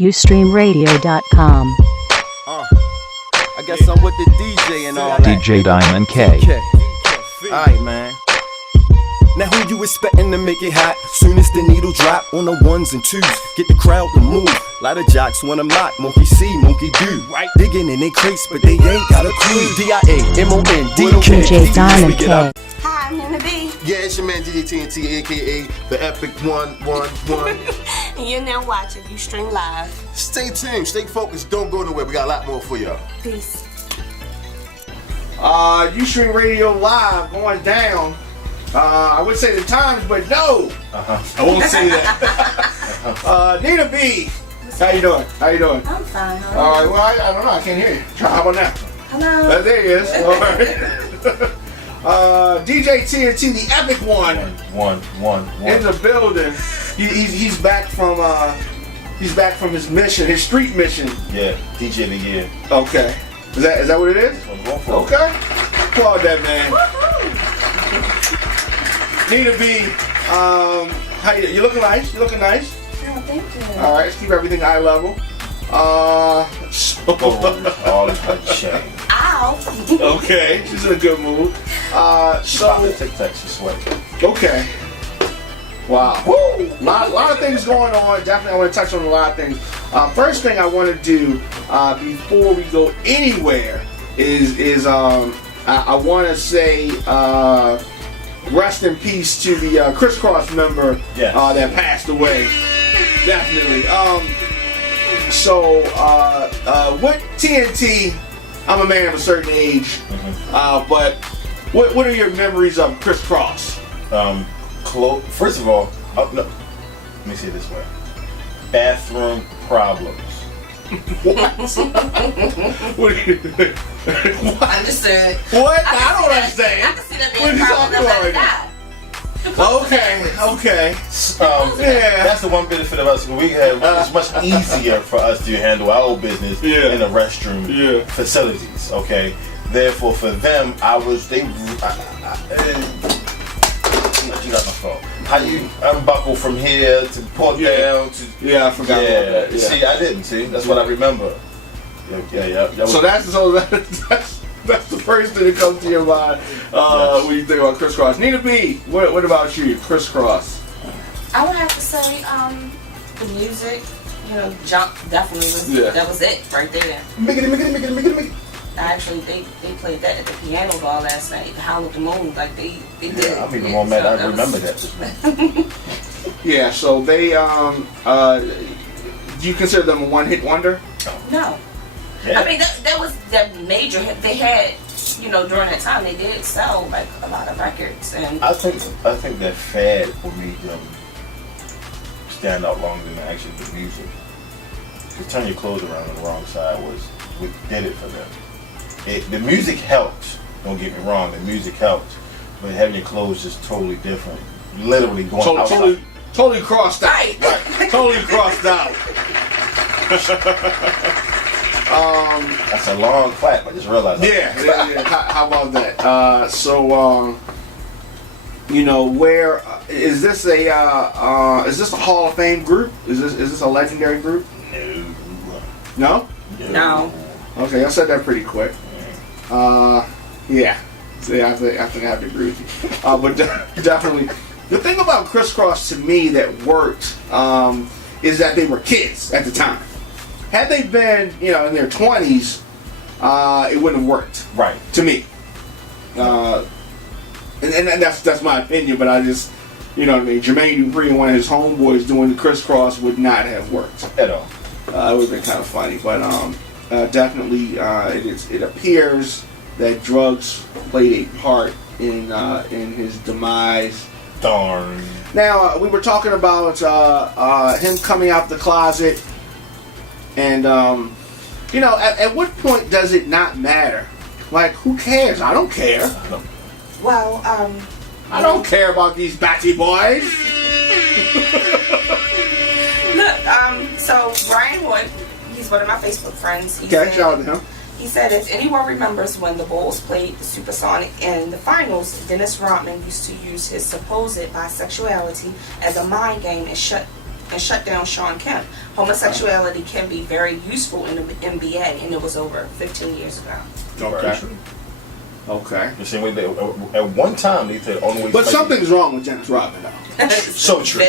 YouStreamRadio.com. I guess I'm with the DJ and all that. DJ Diamond K. Alright, man. Now who you expecting to make it hot? Soon as the needle drop on the ones and twos, get the crowd to move. Lot of jocks wanna mock, monkey see, monkey do. Right, digging in they crates, but they ain't got a clue. D-I-A-M-O-N-D-K. DJ Diamond K. Hi, I'm Nina B. Yeah, it's your man DJ TNT, aka the Epic 111. And you're now watching YouStream Live. Stay tuned, stay focused, don't go nowhere. We got a lot more for y'all. Peace. YouStream Radio Live going down. I would say the times, but no. I won't say that. Nina B. How you doing? I'm fine. All right. Well, I don't know. I can't hear you. How about now? Hello. There he is. All right. DJ TNT, the Epic one. One. In the building. He's back from his mission, his street mission. Yeah, DJ of the year. Okay. Is that what it is? That's what I'm going for. Okay. Applaud that man. Nina B, how you looking nice? You looking nice? Oh, thank you. All right, let's keep everything eye level. All in her chain. Ow. Okay, she's in a good mood. So Tic Tac, she's sweating. Okay. Wow. Woo! Lot of things going on. Definitely, I want to touch on a lot of things. First thing I want to do before we go anywhere is I want to say rest in peace to the Kris Kross member that passed away. Definitely. So with TNT, I'm a man of a certain age, but what are your memories of Kris Kross? First of all, no, let me say it this way. Bathroom problems. What? What? Understood. What? I don't understand. I can see that What are being you a problem talking about right right now. Okay. Yeah. That's the one benefit of us. It's much easier for us to handle our own business in the restroom facilities. Okay. Therefore, for them, you got my phone. How you unbuckle from here to pull down to? Yeah, I forgot about that. Yeah. See, I didn't. See, that's what I remember. Yeah. So that's the first thing that comes to your mind when you think about Kris Kross. Nina B, what about you, Kris Kross? I would have to say, the music, Jump definitely was. Yeah. That was it right there. Miggity. Actually, they played that at the piano bar last night. The Howl of the Moon, like they did. Yeah, I'm even more mad. I remember that. Yeah. So they do you consider them a one-hit wonder? No. Yeah. I mean, that was that major hit they had. During that time, they did sell like a lot of records, and I think that fad will make them stand out longer than actually the music. To turn your clothes around on the wrong side was what did it for them. The music helped. Don't get me wrong, the music helped, but having your clothes just totally different. Literally going outside. Totally crossed out. Right. Totally crossed out. That's a long clap. I just realized. Yeah. How about that? Where is this a Hall of Fame group? Is this a legendary group? No. no. Okay, I said that pretty quick. Yeah. See, I think I have to agree with you. But definitely, the thing about Kris Kross to me that worked is that they were kids at the time. Had they been, in their 20s, it wouldn't have worked. Right. To me. And that's my opinion, but I just, Jermaine Dupri and one of his homeboys doing the Kris Kross would not have worked. At all. It would have been kind of funny, but definitely it appears that drugs played a part in his demise. Darn. Now we were talking about him coming out the closet, and at what point does it not matter? Like, who cares? I don't care. Well, I don't care about these batty boys. Look, so Brian Wood, he's one of my Facebook friends. Okay, shout out to him. He said, if anyone remembers when the Bulls played the Supersonic in the finals, Dennis Rodman used to use his supposed bisexuality as a mind game and shut and shut down Sean Kemp. Homosexuality can be very useful in the NBA, and it was over 15 years ago. Okay. Okay. The same way they, at one time they said only way. But something's wrong with Dennis Rodman, though. So true.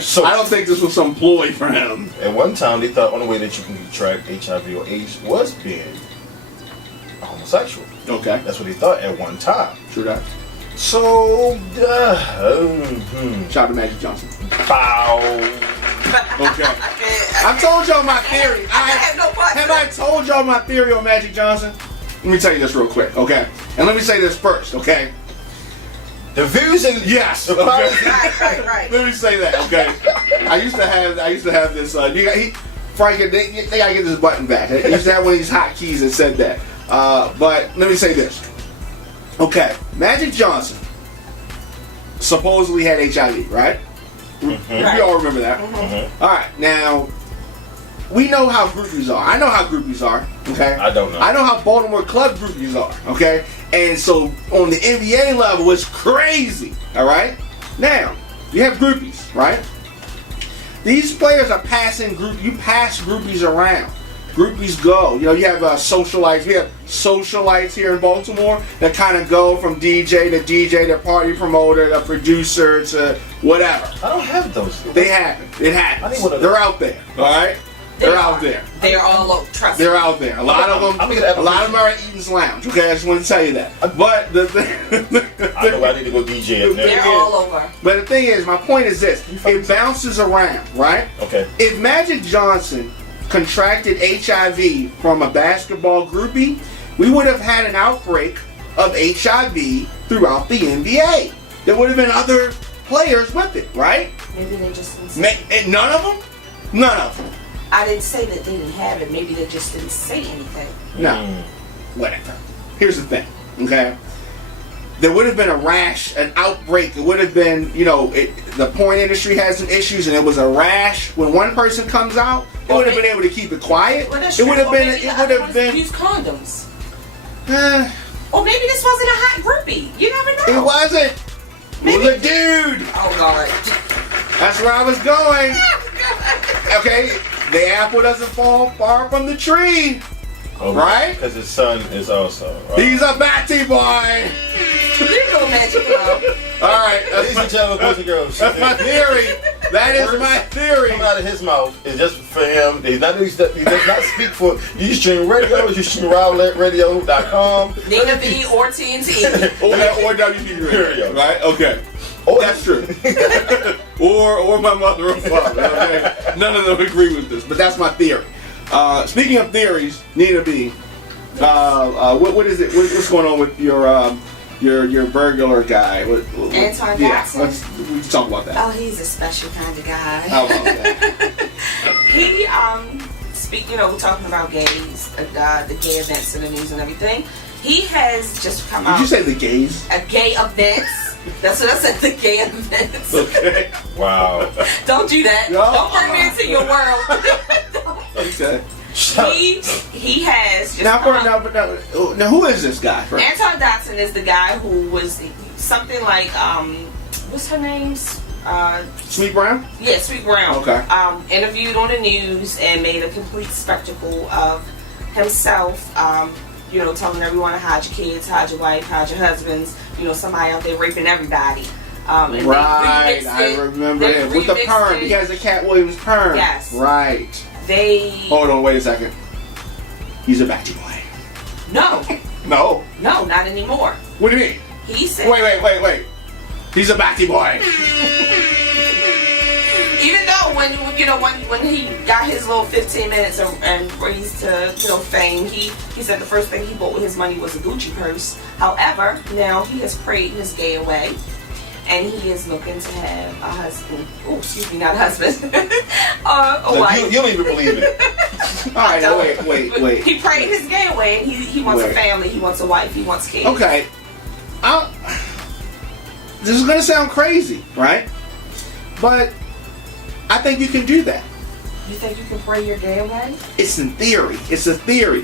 So I don't think this was some ploy for him. At one time they thought the only way that you can contract HIV or AIDS was being a homosexual. Okay. That's what they thought at one time. True that. So, Shout out to Magic Johnson. Bow. Okay. I told y'all my theory. Have I told y'all my theory on Magic Johnson? Let me tell you this real quick, okay? And let me say this first, okay? The views and Yes. the Okay. Right. Let me say that, okay? I used to have this. Frank, they gotta get this button back. I used to have one of these hotkeys that said that. But let me say this. Okay, Magic Johnson supposedly had HIV, right? Mm-hmm. We all remember that. Mm-hmm. All right, now we know how groupies are. I know how groupies are. Okay, I don't know. I know how Baltimore club groupies are. Okay, and so on the NBA level, it's crazy. All right, now you have groupies, right? These players are passing You pass groupies around. Groupies go. You know, you have socialites. We have socialites here in Baltimore that kind of go from DJ to party promoter to producer to whatever. I don't have those. They happen. It happens. They're out there. All right. They're out there. They're all over. Trust me. They're out there. A lot of them are at Eaton's Lounge. Okay, I just want to tell you that. But I know I need to go DJ. They're all over. But the thing is, my point is this: it bounces around, right? Okay. If Magic Johnson contracted HIV from a basketball groupie, we would have had an outbreak of HIV throughout the NBA. There would have been other players with it, right? Maybe they just didn't say it. And none of them? None of them. I didn't say that they didn't have it. Maybe they just didn't say anything. No. Whatever. Here's the thing, okay? There would have been a rash, an outbreak. It would have been, the porn industry has some issues, and it was a rash. When one person comes out, it would have been able to keep it quiet. Well, It would have been. It would have been. Use condoms. Or maybe this wasn't a hot groupie. You never know. It wasn't. It was a dude. Oh Lord. That's where I was going. Okay, the apple doesn't fall far from the tree. Okay. Right? Because his son is also. Right? He's a batty boy. You know Magic Club. All right, Ladies and gentlemen, boys and girls. that's my theory. That is my theory. Coming out of his mouth is just for him. He does not speak for YouStreamRadio. YouStreamRadio.com. Nina B or TNT. Or WP Radio. Right? Okay. That's true. or my mother or father. Okay. None of them agree with this, but that's my theory. Speaking of theories, Nina B, what is it? What's going on with your burglar guy? Anton Jackson? We can talk about that. Oh, he's a special kind of guy. How about that? He we're talking about gays, the gay events in the news and everything. He has just come out. Did you say the gays? Gay events. That's what I said, the gay events. Okay. Wow. Don't do that. No. Don't bring me into your world. Okay. He has just Now who is this guy? Anton Dotson is the guy who was something like what's her name? Sweet Brown? Yeah, Sweet Brown. Okay. Interviewed on the news and made a complete spectacle of himself. Telling everyone to hide your kids, hide your wife, hide your husbands. Somebody out there raping everybody. And right, I remember him with the perm. He has a Cat Williams perm. Yes. Right. Hold on, wait a second. He's a batty boy. No. No, not anymore. what do you mean? He said. Wait. He's a batty boy. Even though when he got his little 15 minutes and raised to fame, he said the first thing he bought with his money was a Gucci purse. However, now he has prayed his gay away, and he is looking to have a husband. Oh, excuse me, not a husband. A wife. You don't even believe it. All right, now wait. He prayed his gay away, and he wants a family. He wants a wife. He wants kids. Okay. This is gonna sound crazy, right? But I think you can do that. You think you can pray your gay away? It's in theory. It's a theory.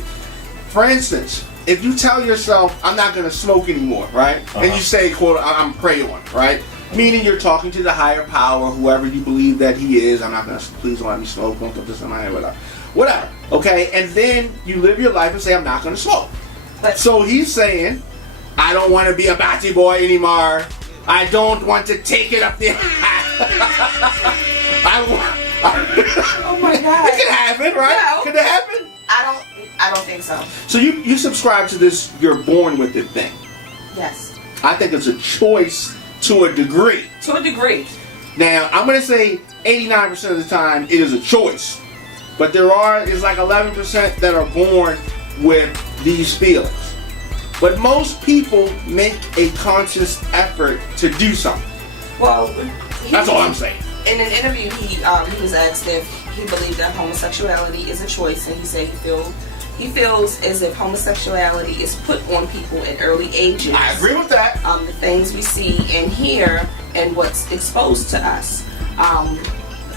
For instance, if you tell yourself, I'm not going to smoke anymore, right? And you say, quote, I'm praying, right? Meaning you're talking to the higher power, whoever you believe that he is. I'm not gonna, please don't let me smoke, don't put this in my head, whatever. Okay, and then you live your life and say, I'm not gonna smoke. But So he's saying, I don't want to be a batty boy anymore. I don't want to take it up the oh my God. It could happen, right? No. Could that happen? I don't think so. So you subscribe to this you're born with it thing. Yes. I think it's a choice to a degree. To a degree. Now, I'm going to say 89% of the time it is a choice. But it's like 11% that are born with these feelings. But most people make a conscious effort to do something. Well, That's all I'm saying. In an interview, he was asked if he believed that homosexuality is a choice, and he said he feels as if homosexuality is put on people at early ages. I agree with that. The things we see and hear and what's exposed to us.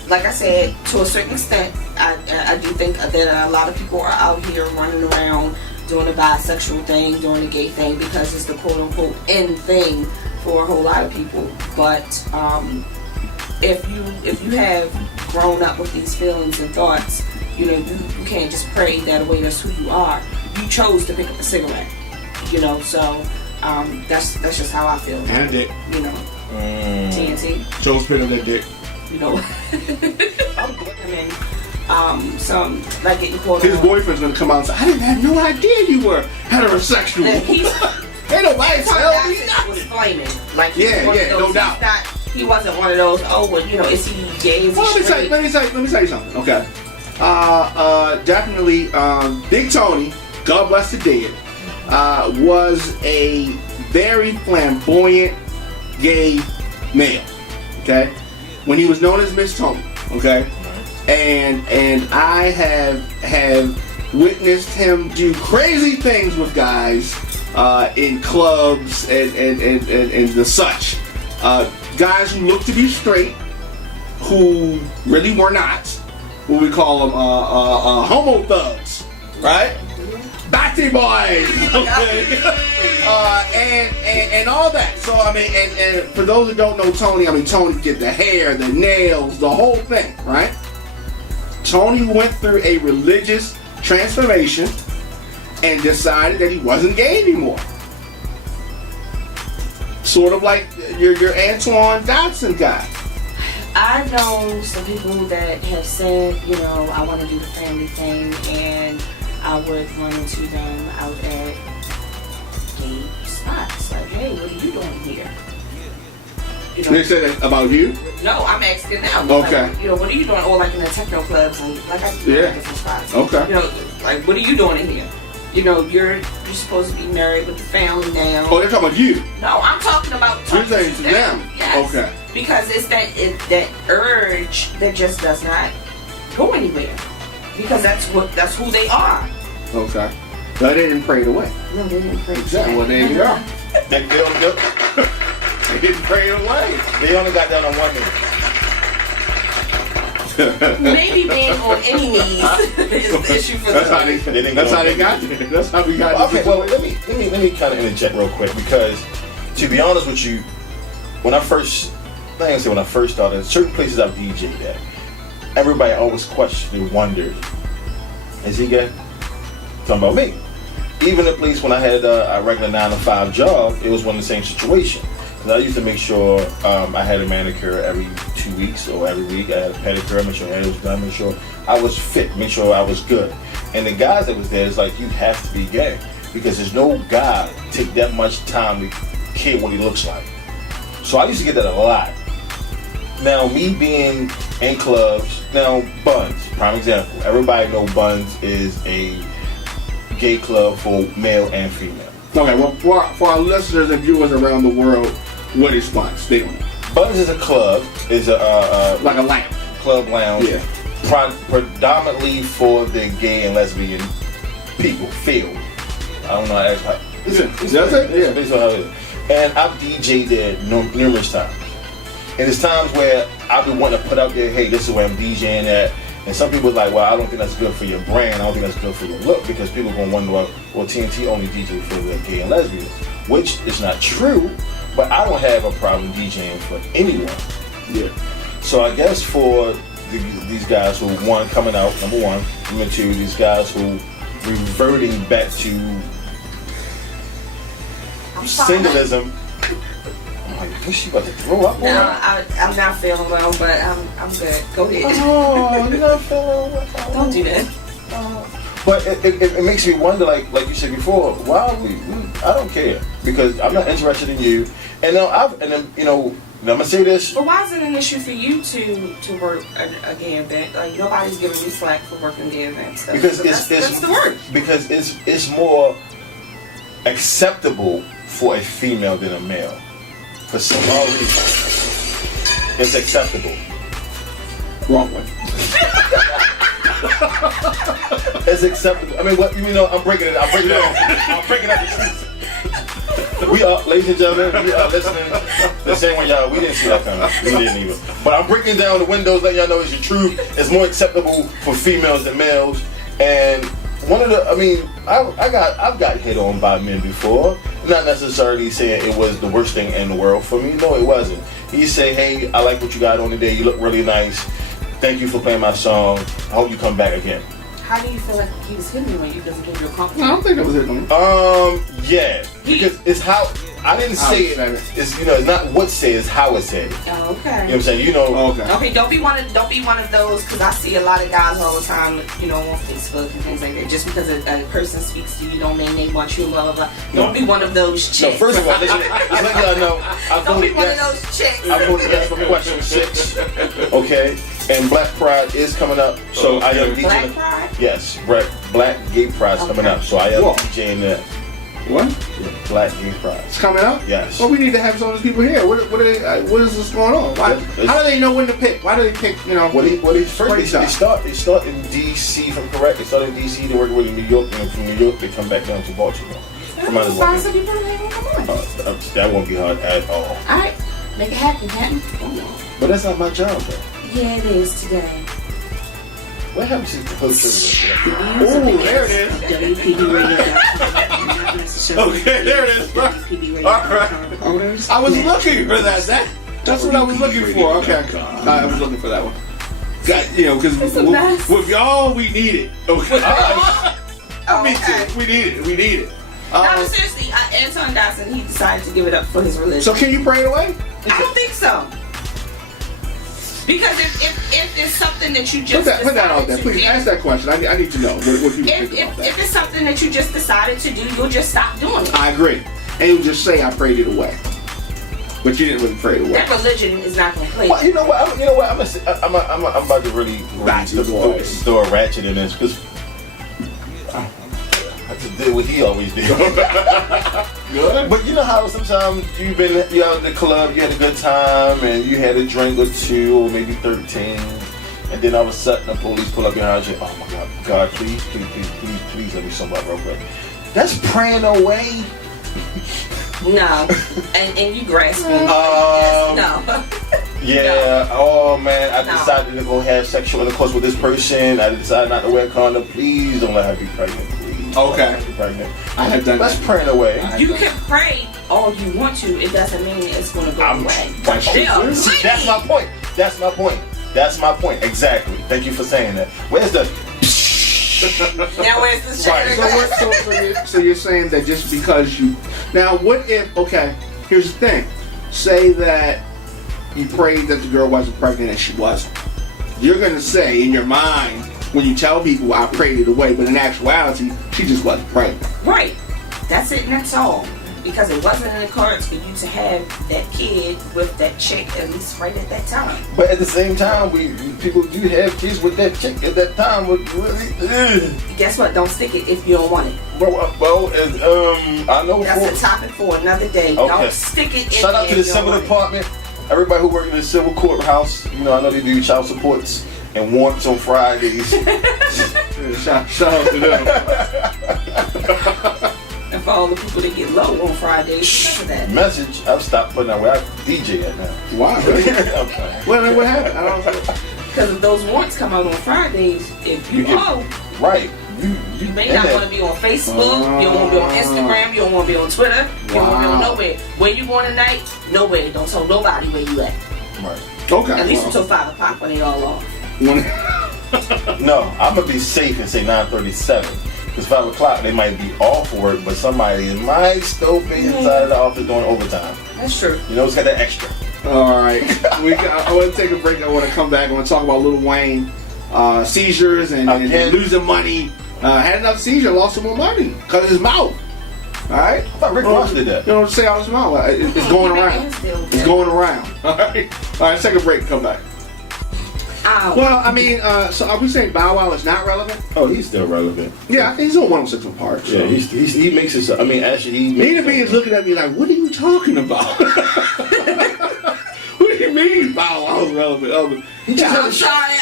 Like I said, to a certain extent, I do think that a lot of people are out here running around doing a bisexual thing, doing a gay thing, because it's the quote-unquote in thing for a whole lot of people. But if you have grown up with these feelings and thoughts, you know, you can't just pray that away. That's who you are. You chose to pick up a cigarette, you know. So that's just how I feel. And a dick. You know, TNT. Chose pick up that dick. You know, I mean, some like getting caught. His boyfriend's gonna come out and say, I didn't have no idea you were heterosexual. Ain't nobody tell me nothing. Was flaming. Like no doubt. He wasn't one of those. Oh, well, you know, is he gay? Is he straight? Let me tell you something. Okay. Definitely, Big Tony, God bless the dead, was a very flamboyant gay male. Okay, when he was known as Miss Tony. Okay, and I have witnessed him do crazy things with guys in clubs and the such. Guys who look to be straight, who really were not. What we call them, homo thugs, right? Batty boys, okay? and all that. So I mean, and for those that don't know Tony, I mean Tony did the hair, the nails, the whole thing, right? Tony went through a religious transformation and decided that he wasn't gay anymore. Sort of like your Antoine Dodson guy. I know some people that have said, you know, I want to do the family thing, and I would run into them out at gay spots. Like, hey, what are you doing here? You know, They said that about you? no, I'm asking them. Okay. Like, you know, what are you doing? Or like in the techno clubs, and like I do at different spots. Okay. You know, like, what are you doing in here? You know, you're supposed to be married with the family now. Oh, they're talking about you. No, I'm talking about You're saying to them. Yes. Okay. Because it's that urge that just does not go anywhere. Because that's who they are. Okay. But they didn't pray it away. No, they didn't pray. Exactly. Well, there you go. They didn't pray it away. They only got down on one knee. Maybe being on any knees is the issue for That's them. how they got there. That's how we got Okay, well, let me kind of interject real quick, because to be honest with you, when I first started, certain places I've DJ'd at, everybody always questioned and wondered, is he gay? Talking about me. Even the place when I had a regular 9-to-5 job, it was one of the same situation. Because I used to make sure I had a manicure every 2 weeks or every week. I had a pedicure, make sure my hair was done, make sure I was fit, make sure I was good. And the guys that was there is like, you have to be gay. Because there's no guy take that much time to care what he looks like. So I used to get that a lot. Now, me being in clubs, now Buns, prime example. Everybody know Buns is a gay club for male and female. Okay, well, for our listeners and viewers around the world, what is Buns? They don't know. Buns is a club, is like a lounge. Club lounge. Yeah. Predominantly for the gay and lesbian people, field. I don't know how to That's it? Yeah. Based on how it is. And I've DJ'd there numerous times. And there's times where I've been wanting to put out there, hey, this is where I'm DJing at. And some people are like, well, I don't think that's good for your brand. I don't think that's good for your look, because people are going to wonder, well, TNT only DJ for the gay and lesbians, which is not true. But I don't have a problem DJing for anyone. Yeah. So I guess for these guys who, one, coming out, number one, number two, these guys who reverting back to singlism. I'm like, what's she about to throw up? No, I'm not feeling well, but I'm good. Go ahead. Oh, you're not feeling well. Don't do that. But it makes me wonder, like you said before, why are we I don't care, because I'm not interested in you. And then I'm gonna say this. But why is it an issue for you to work a gay event? Like, nobody's giving you slack for working gay events. So Because that's the word. Because it's more acceptable for a female than a male. For some odd reason, it's acceptable. Wrong one. It's acceptable. I mean, what I'm breaking it. I'm breaking up the truth. We are, ladies and gentlemen, we are listening. The same way y'all, we didn't see that coming. We didn't even. But I'm breaking down the windows, letting y'all know it's the truth. It's more acceptable for females than males. And one of the, I've got hit on by men before. Not necessarily saying it was the worst thing in the world for me. No, it wasn't. He say, hey, I like what you got on today. You look really nice. Thank you for playing my song. I hope you come back again. How do you feel like he was hitting you when you doesn't give you a compliment? I don't think it was hitting him. Yeah, because it's how I didn't say it. It's it's not what said, it's how it said. Oh, okay. You know what I'm saying? Okay, don't be one of those, because I see a lot of guys all the time, on Facebook and things like that. Just because a person speaks to you, don't mean they want you, blah blah blah. Don't be one of those chicks. No, first of all, just let y'all know. Don't be one of those chicks. I voted yes for question 6. Okay, and Black Pride is coming up, so I am DJing. Black Pride? Yes, Black Gay Pride's coming up, so I am DJing that. What? Yeah, Black Gay Pride. It's coming up? Yes. Well, we need to have some of those people here. What is this going on? How do they know when to pick? Why do they pick, They start in DC, if I'm correct. They start in DC, they work with New York, and from New York they come back down to Baltimore. Find some people that come on. That won't be hard at all. Alright, make it happen. But that's not my job, though. Yeah, it is today. What happens to the host of Oh, there it is. WPBRadio.com. Okay, there it is. Alright. I was looking for that. That's what I was looking for. Okay. I was looking for that one. Because with y'all, we need it. Okay. Me too. We need it. No, seriously, Anton Dotson, he decided to give it up for his religion. So can you pray it away? I don't think so. Because if there's something that you just put that out there, please ask that question. I need to know what you think about that. If it's something that you just decided to do, you'll just stop doing it. I agree, and you'll just say I prayed it away, but you didn't really pray it away. That religion is not going to play. Well, you know what? I'm about to really throw a ratchet in this, because I just did what he always did. Good. But you know how sometimes you're out at the club, you had a good time, and you had a drink or 2, or maybe 13, and then all of a sudden the police pull up behind you. Oh my God, please let me somebody real quick. That's praying away. No, and you grasping. No. Yeah. No. Oh man, I decided to go have sexual intercourse with this person. I decided not to wear a condom. Please don't let her be pregnant. Okay. Pregnant. I have done that. That's praying away. You can pray all you want to. It doesn't mean it's going to go away. That's my point. That's my point. Exactly. Thank you for saying that. Where's the? Now where's the shit? So you're saying that just because you now, what if? Okay, here's the thing. Say that you prayed that the girl wasn't pregnant and she wasn't. You're gonna say in your mind, when you tell people I prayed it away, but in actuality, she just wasn't pregnant. Right. That's it and that's all. Because it wasn't in the cards for you to have that kid with that chick, at least right at that time. But at the same time, people do have kids with that chick at that time. Guess what? Don't stick it if you don't want it. Well, I know. That's a topic for another day. Okay. Don't stick it. Shout out to the civil department. Everybody who works in the civil courthouse. I know they do child supports and warrants on Fridays. Shout out to them. And for all the people that get low on Fridays, remember that. Message, I've stopped putting that where I DJ at now. Wow. Really? Well, then what happened? I don't know. Because if those warrants come out on Fridays, if you owe, right. You may not want to be on Facebook, you don't want to be on Instagram, you don't want to be on Twitter, you don't want to be on nowhere. Where you going tonight? Nowhere. Don't tell nobody where you at. Right. Okay. At least until 5 o'clock when they all off. No, I'm going to be safe and say 9:37. Because 5 o'clock they might be off work, but somebody might still be inside of the office doing overtime. That's true. You know, it's got that extra. All right. I want to take a break. I want to come back. I want to talk about Lil Wayne seizures and losing money. Had another seizure, lost some more money because of his mouth. All right. I thought Rick Ross did that. You know what I'm saying? Out his mouth. It's going around. It's going around. All right. All right. Let's take a break. Come back. Ow. Well, I mean, so are we saying Bow Wow is not relevant? Oh, he's still relevant. Yeah, he's on 106 in Park. So. Yeah, he makes it. I mean, actually, Nina B is looking at me like, "What are you talking about? What do you mean Bow Wow's relevant?" I'm sorry.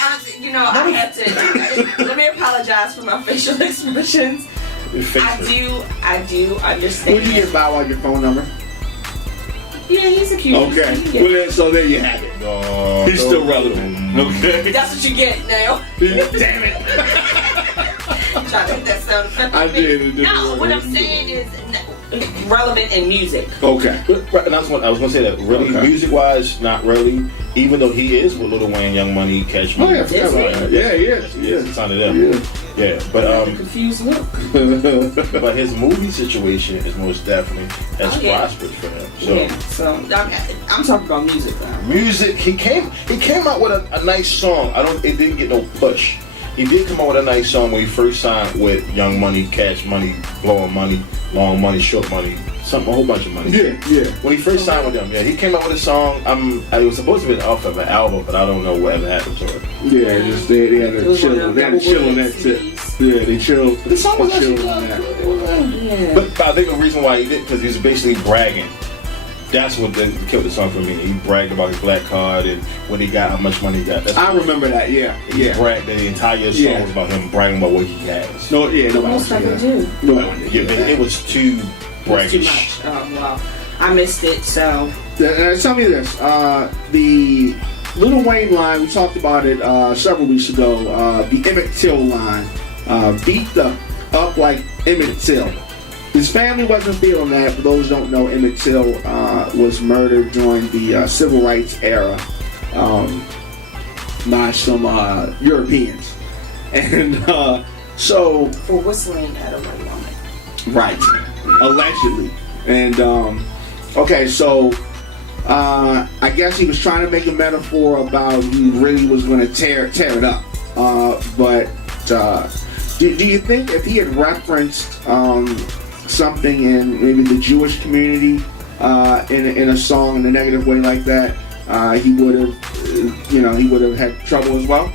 I had to. Let me apologize for my facial expressions. I do understand. Would you give Bow Wow your phone number? Yeah, he's a cute. Okay. Well, so there you have it. He's still relevant. Okay. That's what you get now. Damn it. Trying to hit that sound effect. I did. No, what I'm saying is relevant in music. Okay. Right, and I was going to say that really, music-wise, not really. Even though he is with Lil Wayne, Young Money, Cash Money. Oh, yeah, he is. It's under them. Yeah, but confused look. but his movie situation is most definitely has prospered for him. So, yeah, so I'm talking about music now. Music, he came out with a nice song. It didn't get no push. He did come out with a nice song when he first signed with Young Money, Cash Money, Blowing Money, Long Money, Short Money, a whole bunch of money. Yeah. When he first signed with them, he came out with a song. It was supposed to be off of an album, but I don't know whatever happened to it. Yeah, just they had to chill. They had to chill on that tip. Yeah, they chilled. The song was actually good. Yeah. But I think the reason why he did, because he was basically bragging. That's what killed the song for me. He bragged about his black card and what he got, how much money he got. I remember that. Yeah. He bragged that the entire song was about him bragging about what he has. Nobody most of it do. It was too braggish. Too much. Oh wow, I missed it. So tell me this: the Lil Wayne line, we talked about it several weeks ago. The Emmett Till line, beat the up like Emmett Till. His family wasn't feeling that. For those who don't know, Emmett Till was murdered during the civil rights era by some Europeans, and so for whistling at a white woman. Right, allegedly. And okay, so I guess he was trying to make a metaphor about he really was going to tear it up. But do you think if he had referenced something in maybe the Jewish community in a song in a negative way like that, he would have had trouble as well?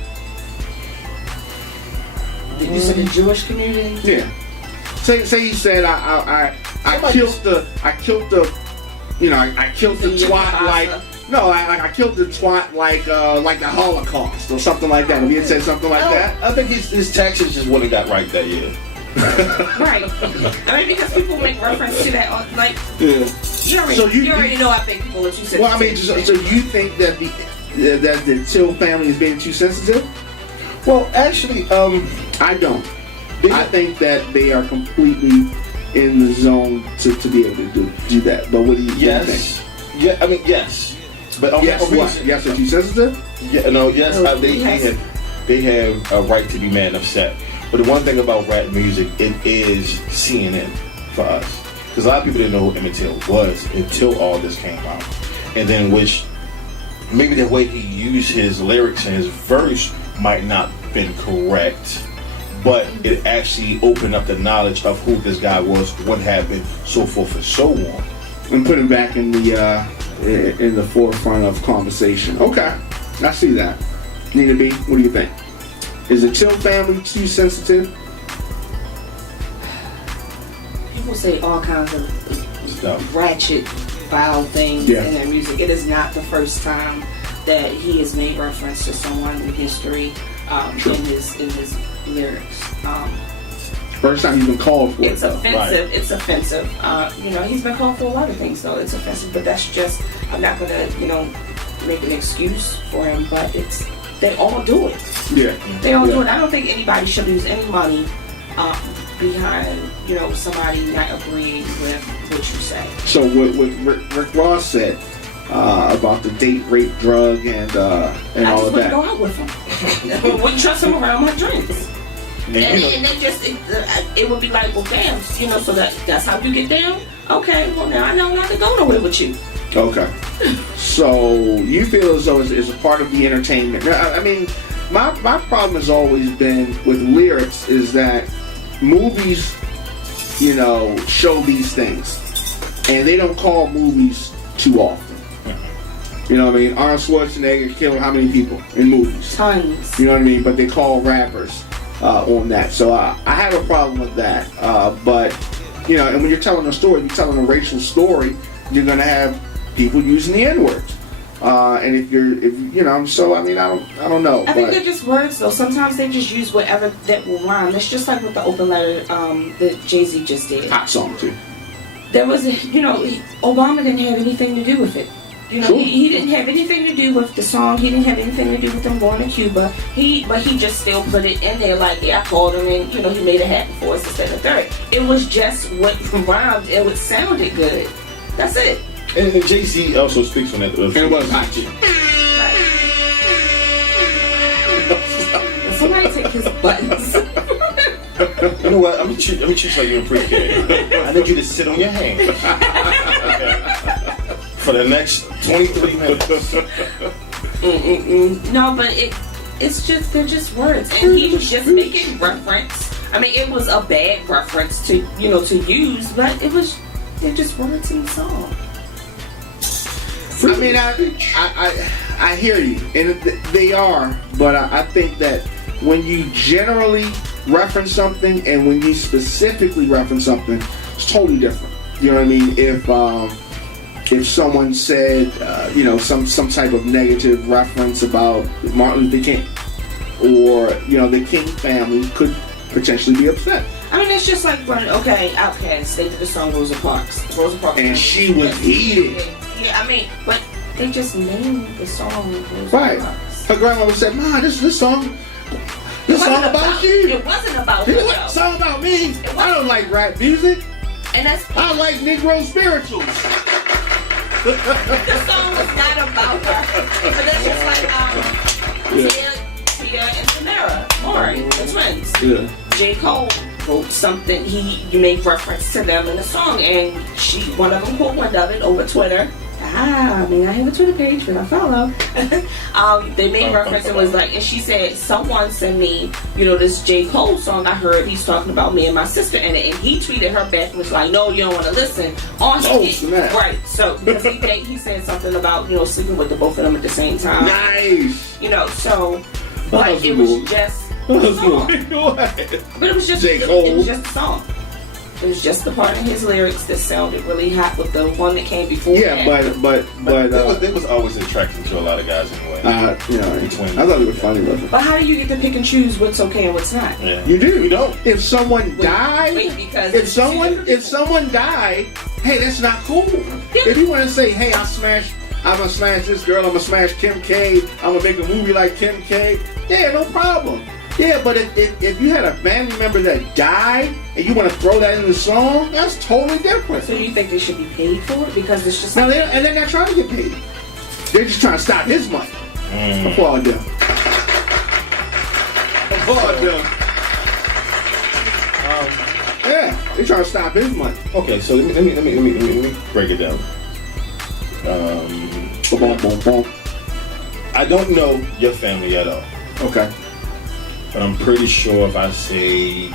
You said the Jewish community? Yeah. Say he said I killed the twat I killed the twat like the Holocaust or something like that. If he had said something like that, I think his taxes just wouldn't got right that year. Right. I mean, because people make reference to that, yeah. You already know. I think people what you said. Well, I mean, so you think that the Till family is being too sensitive? Well, actually, I don't. I think that they are completely in the zone to be able to do that. But what do you think? Yeah, I mean, yes. But yes, what? Yes, are you sensitive? Yeah, no, yes. They have a right to be mad and upset. But the one thing about rap music, it is CNN for us. Because a lot of people didn't know who Emmett Till was until all this came out. And then which, maybe the way he used his lyrics and his verse might not have been correct. But it actually opened up the knowledge of who this guy was, what happened, so forth and so on. And put him back in the forefront of conversation. Okay, I see that. Nina B, what do you think? Is the Till family too sensitive? People say all kinds of ratchet, vile things in their music. It is not the first time that he has made reference to someone in history in his lyrics. First time he's been called for it. It's offensive. Right. It's offensive. He's been called for a lot of things, so it's offensive. But that's just, I'm not gonna, make an excuse for him. But they all do it. Yeah. They all do it. I don't think anybody should lose any money behind, somebody not agreeing with what you say. So what Rick Ross said about the date, rape, drug, and all of that. I just wouldn't go out with him. I wouldn't trust him around my drinks. And they just, it would be like, well, damn, so that's how you get down? Okay, well, now I know not to go nowhere with you. Okay. So you feel as though it's a part of the entertainment. I mean, my problem has always been with lyrics is that movies, show these things. And they don't call movies too often. You know what I mean? Arnold Schwarzenegger killed how many people in movies? Tons. You know what I mean? But they call rappers on that. So I have a problem with that. But, and when you're telling a story, you're telling a racial story, you're going to have people using the N-word. And if so I mean, I don't know. I think they're just words, though. Sometimes they just use whatever that will rhyme. It's just like with the open letter that Jay-Z just did. Hot song, too. There was, Obama didn't have anything to do with it. Sure. He didn't have anything to do with the song. He didn't have anything to do with them going to Cuba. But he just still put it in there like, I called him and, he made it happen for us instead of third. It was just what rhymed and what sounded good. That's it. And Jay-Z also speaks on that. And it was hot shit. Right. Somebody take his buttons. You know what? I'm gonna treat you like you're in pre-K. I need you to sit on your hands. Okay. For the next 23 minutes. No, but they're just words. And he's just making reference. I mean, it was a bad reference to use, but they're just words in the song. I mean, I hear you, and they are, but I think that when you generally reference something and when you specifically reference something, it's totally different. You know what I mean? If someone said, some type of negative reference about Martin Luther King, or the King family could potentially be upset. I mean, it's just like when Outkast, they did the song Rosa Parks, and she was heated. Yeah, I mean, but they just named the song Rosa Parks. Her grandmother said, "Ma, this song about you. It wasn't about her. It wasn't a song about me. I don't like rap music. And I like Negro spirituals." The song was not about her. But that's just like Tia and Tamara Moore, the twins. Yeah. J. Cole wrote something. You made reference to them in the song, and one of them quote one of it over Twitter. I have a Twitter page that I follow. They made reference and was like, and she said, someone sent me, this J. Cole song I heard. He's talking about me and my sister in it, and he tweeted her back and was like, no, you don't want to listen. Right. So because he said something about sleeping with the both of them at the same time. Nice. But it was just a song. But it was just J. Cole. It was just a song. It was just the part of his lyrics that sounded really hot with the one that came before. Yeah, but it was always attracting to a lot of guys anyway. I thought it was funny, brother. But how do you get to pick and choose what's okay and what's not? Yeah. You do. You don't. If someone died, if someone died, hey, that's not cool. Yeah. If you want to say, hey, I'm gonna smash this girl, I'm gonna smash Kim K, I'm gonna make a movie like Kim K, yeah, no problem. Yeah, but if you had a family member that died and you want to throw that in the song, that's totally different. So you think they should be paid for it because it's just and they're not trying to get paid. They're just trying to stop his money. Applaud them. Yeah, they're trying to stop his money. Okay, so let me break it down. I don't know your family at all. Okay. But I'm pretty sure if I say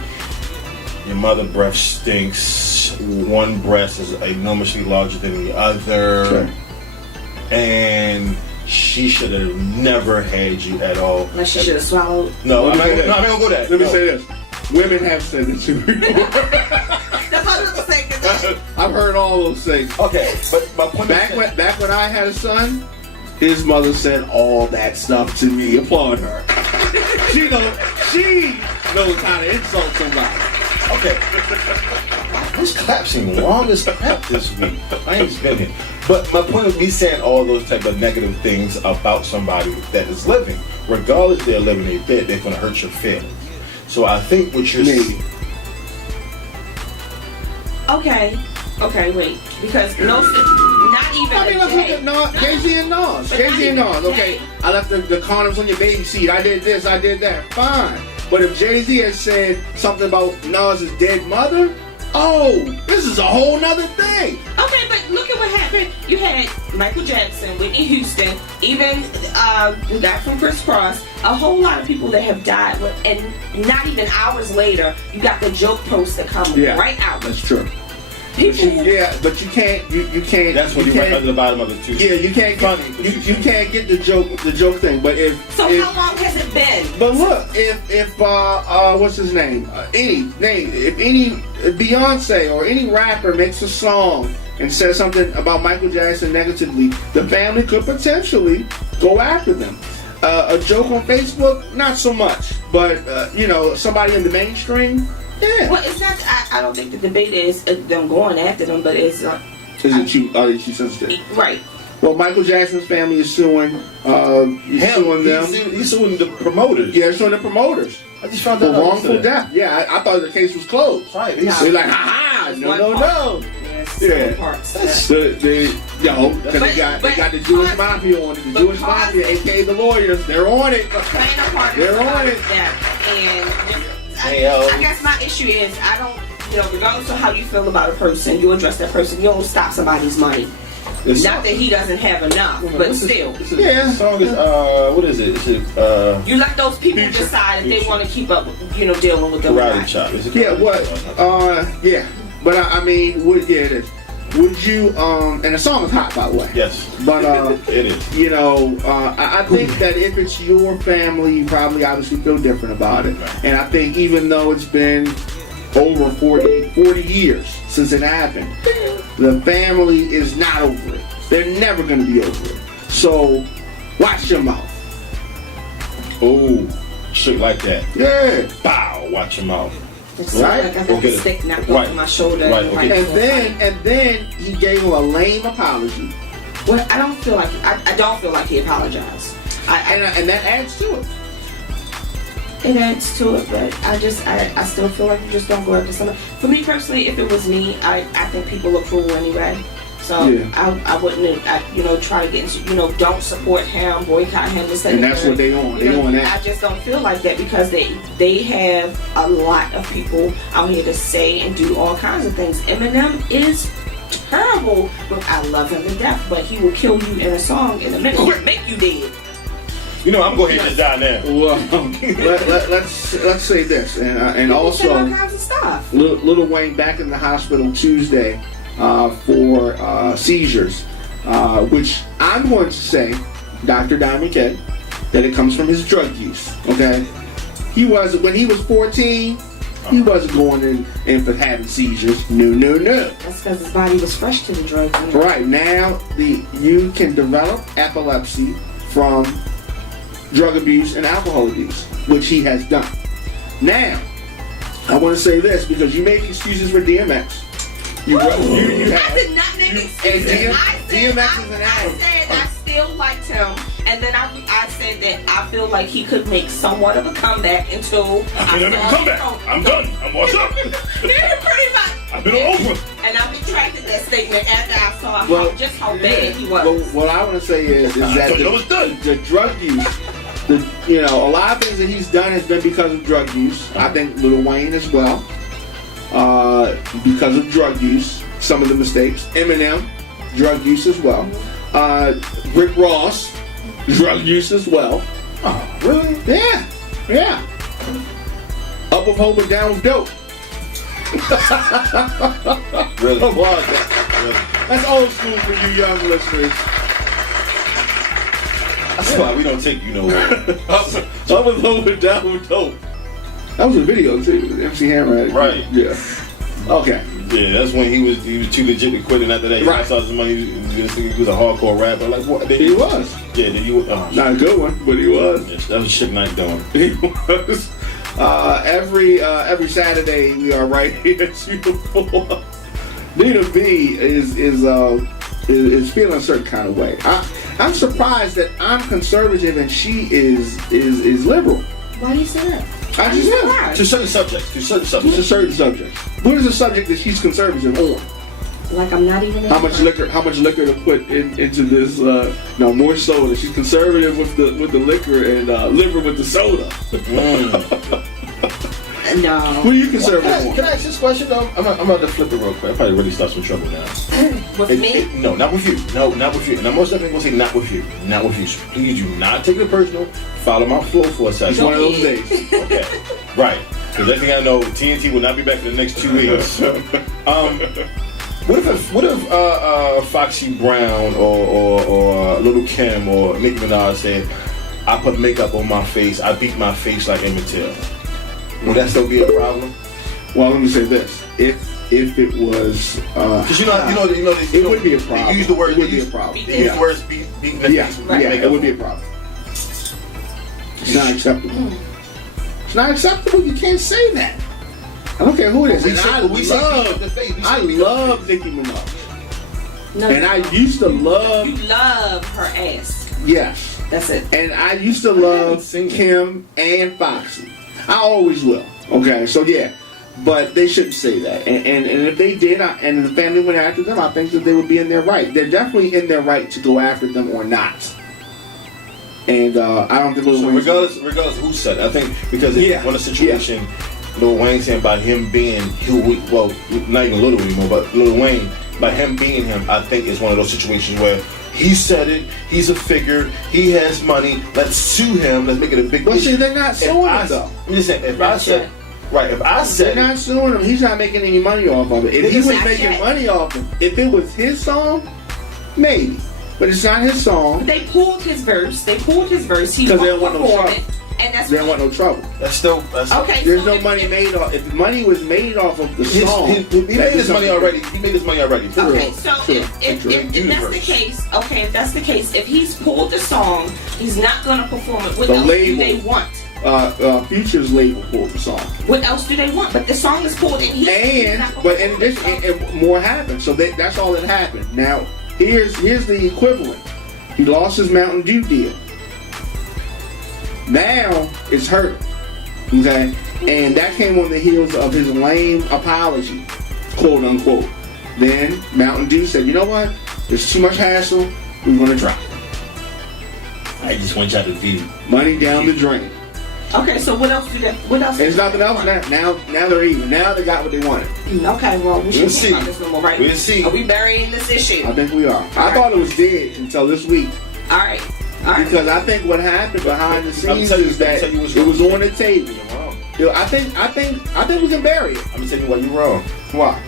your mother's breath stinks, one breast is enormously larger than the other, sure. And she should have never had you at all. Unless she should have swallowed. No, I'm not gonna go there. Let me say this. Women have said this to me before. That's what I was saying. I've hered all those things. Okay, but my point back when I had a son, his mother said all that stuff to me. Applaud her. She knows how to insult somebody. Okay. This clap seemed long as crap this week. I ain't spending it. But my point of me saying all those type of negative things about somebody that is living regardless if they're living or dead, they're gonna hurt your feelings. So I think what you're saying. Okay, wait. Because not even. I mean, let's look at Nas, Jay-Z and Nas. Jay-Z and Nas. Okay, I left the condoms on your baby seat. I did this. I did that. Fine. But if Jay-Z had said something about Nas' dead mother, oh, this is a whole nother thing. Okay, but look at what happened. You had Michael Jackson, Whitney Houston, even the guy from Kris Kross, a whole lot of people that have died, and not even hours later, you got the joke post that come right out. That's true. People, but you can't. You can't. That's when you went under the bottom of the tube. Yeah, you can't. You can't get the joke thing. But how long has it been? But look, if what's his name? If any Beyonce or any rapper makes a song and says something about Michael Jackson negatively, the family could potentially go after them. A joke on Facebook, not so much. But somebody in the mainstream. Yeah. Well, it's not. I don't think the debate is them going after them, but it's. Are they too sensitive? Right. Well, Michael Jackson's family is suing. Suing them. He's suing the promoters. Yeah, suing the promoters. I just found out for wrongful death. Yeah, I thought the case was closed. Right. They're like, ha no. Yeah. Because they got the Jewish Mafia on it. The Jewish Mafia, aka the lawyers, they're on it. They're on it. And. I guess my issue is I don't, regardless of how you feel about a person, you address that person. You don't stop somebody's money. Not that he doesn't have enough, but still. The song is what is it? Is it you let those people decide if they want to keep up, dealing with them. Karate chop. But I mean, it is. Would you, and the song is hot, by the way. Yes. But, it is. I think that if it's your family, you probably obviously feel different about it. And I think even though it's been over 40 years since it happened, the family is not over it. They're never going to be over it. So, watch your mouth. Oh, shit like that. Yeah. Bow, watch your mouth. Right? Like I got a stick knocked off my shoulder. Right. Okay. And then he gave him a lame apology. Well, I don't feel like he apologized. And that adds to it. It adds to it, but I still feel like you just don't go after somebody. For me personally, if it was me, I think people look cruel anyway. So I wouldn't, try to get into, don't support him, boycott him, and that's what they on. They on that. I just don't feel like that because they have a lot of people out here to say and do all kinds of things. Eminem is terrible, but I love him to death, but he will kill you in a song in a minute. He'll make you dead. I'm going to just die now. Well, let's say this, and also all kinds of stuff. Lil Wayne back in the hospital Tuesday for seizures, which I'm going to say, Dr. Diamond K, that it comes from his drug use. Okay, when he was 14, he wasn't going in for having seizures. No. That's because his body was fresh to the drugs. Right now, you can develop epilepsy from drug abuse and alcohol abuse, which he has done. Now, I want to say this because you make excuses for DMX. You I did not make excuses. DMX is an I said I still liked him, and then I said that I feel like he could make somewhat of a comeback until I'm done. I'm washed up. Pretty much. I've been over. And I retracted that statement after I saw just how bad he was. But what I want to say is that the drug use, a lot of things that he's done has been because of drug use. I think Lil Wayne as well. Because of drug use, some of the mistakes. Eminem, drug use as well. Rick Ross, drug use as well. Oh, really? Yeah. Up with hope and down with dope. Really? That's old school for you young listeners. That's why we don't take you nowhere. Up with hope and down with dope. That was a video too, MC Hammer. Right. Yeah. Okay. Yeah, that's when he was too legit to quit, and after that, right. I saw somebody he was a hardcore rapper. Like what? He was. Yeah, not a good one, but he was. Yes, that was Suge Knight doing. He was. Every Saturday we are right here at 2-4. Nina B is feeling a certain kind of way. I'm surprised that I'm conservative and she is liberal. Why do you say that? I just am. To certain subjects. To certain subjects. To certain subjects. What is the subject that she's conservative on? Like I'm not even. How much liquor to put into this? No, more soda. She's conservative with the liquor and liberal with the soda. No. Who are you conservative on? Can I ask this question though? I'm about to flip it real quick. I probably really start some trouble now. With me? No, not with you. No, not with you. And I'm most definitely gonna say not with you. Not with you. So please do not take it personal. Follow my flow for a second. It's one of those days. Okay. Right. Because everything I know, TNT will not be back for the next 2 weeks. What if Foxy Brown or Little Kim or Nicki Minaj said, I put makeup on my face, I beat my face like Emmett Till? Would that still be a problem? Well, let me say this: if it was, because you know, it would be a problem. They use the word. It would be a problem. They use the words beating the face. Yeah, it would be a problem. It's not acceptable. It's not acceptable. You can't say that. I don't care who it is. And I love Nicki Minaj. No, and I used to love. You love her ass. Yes. That's it. And I used to love Kim and Foxy. I always will. Okay, so yeah. But they shouldn't say that. And if they did, and the family went after them, I think that they would be in their right. They're definitely in their right to go after them or not. And I don't think Lil Wayne. Regardless of who said it, I think because on a situation, Lil Wayne saying by him being well, not even Lil anymore, but Lil Wayne, by him being him, I think it's one of those situations where he said it, he's a figure, he has money, let's sue him, let's make it a big issue. Well, see, they're not suing him, though. I'm just saying, if I said they're not suing him, he's not making any money off of it. If he was making money off of it, if it was his song, maybe. But it's not his song. They pulled his verse. He won't perform it. And that's they don't want no trouble. That's okay. There's no money made off. If the money was made off of the song, he made his money already. He made his money already. Okay, so if that's the case, if that's the case, if he's pulled the song, he's not going to perform it. What else do they want? Future's label pulled the song. What else do they want? But the song is pulled, and but in addition, and more happened. So that's all that happened. Now here's the equivalent. He lost his Mountain Dew deal. Now it's hurt. Okay, and that came on the heels of his lame apology, quote unquote. Then Mountain Dew said, "You know what? There's too much hassle. We're gonna drop it. I just want y'all to view money down the drain." Okay, so what else do they? What else? There's nothing else now. Now they're even. Now they got what they wanted. Okay, well we should see. About this no more, right? We'll see. Are we burying this issue? I think we are. I thought it was dead until this week. All right. Because I think what happened behind the scenes is that it was on the table. You're wrong. I think we can bury it. I'm gonna tell you why you're wrong. Why?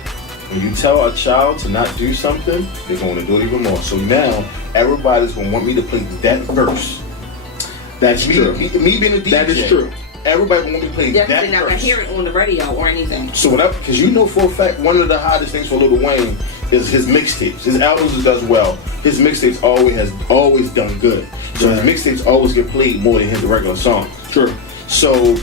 When you tell a child to not do something, they're going to do it even more. So now everybody's going to want me to play that verse. That's true. Me being a DJ. That is true. Everybody will want me to play that verse. They're not gonna hear it on the radio or anything. So because you know for a fact one of the hottest things for Lil Wayne is his mixtapes. His albums does well. His mixtapes always done good. So his mixtapes always get played more than his regular song. True. So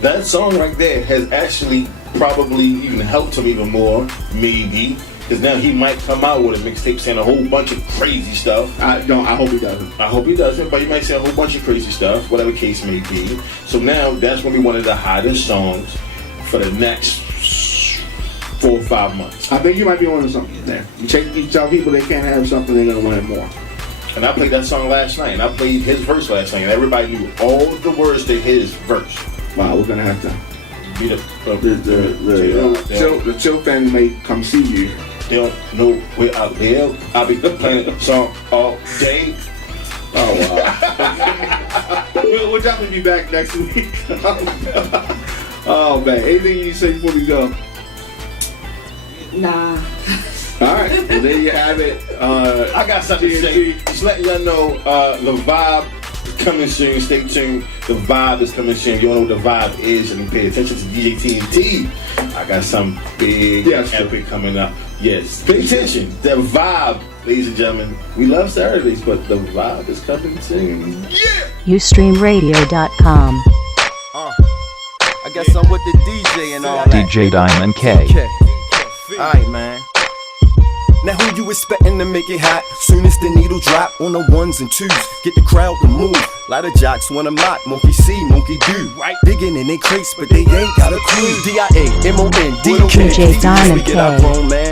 that song right there has actually probably even helped him even more, maybe. Because now he might come out with a mixtape saying a whole bunch of crazy stuff. I hope he doesn't. I hope he doesn't, but he might say a whole bunch of crazy stuff, whatever case may be. So now that's going to be one of the hottest songs for the next 4 or 5 months. I think you might be on to something there. You tell people they can't have something, they're going to want it more. And I played that song last night, and I played his verse last night, and everybody knew all of the words to his verse. Wow, we're going to have to... Be the Chill family may come see you. They don't know where I live. I'll be playing the song all day. Oh, wow. We'll definitely be back next week. Oh, man. Anything you say before we go? Nah. All right. Well, there you have it. I got something to say. Just letting y'all know the vibe is coming soon. Stay tuned. The vibe is coming soon. You don't know what the vibe is, and pay attention to DJ TNT. I got some big epic coming up. Yes, pay attention. The vibe, ladies and gentlemen. We love Saturdays, but the vibe is coming soon. Yeah! YouStreamRadio.com. I guess I'm with the DJ and all that. DJ Diamond K. Alright, man. Now who you expecting to make it hot? Soon as the needle drop on the ones and twos, get the crowd to move. Lot of jocks wanna mock, monkey see, monkey do. Right, digging in they crates, but they ain't got a clue. D-I-A-M-O-N-D-K. DJ Diamond We get our K. grown man.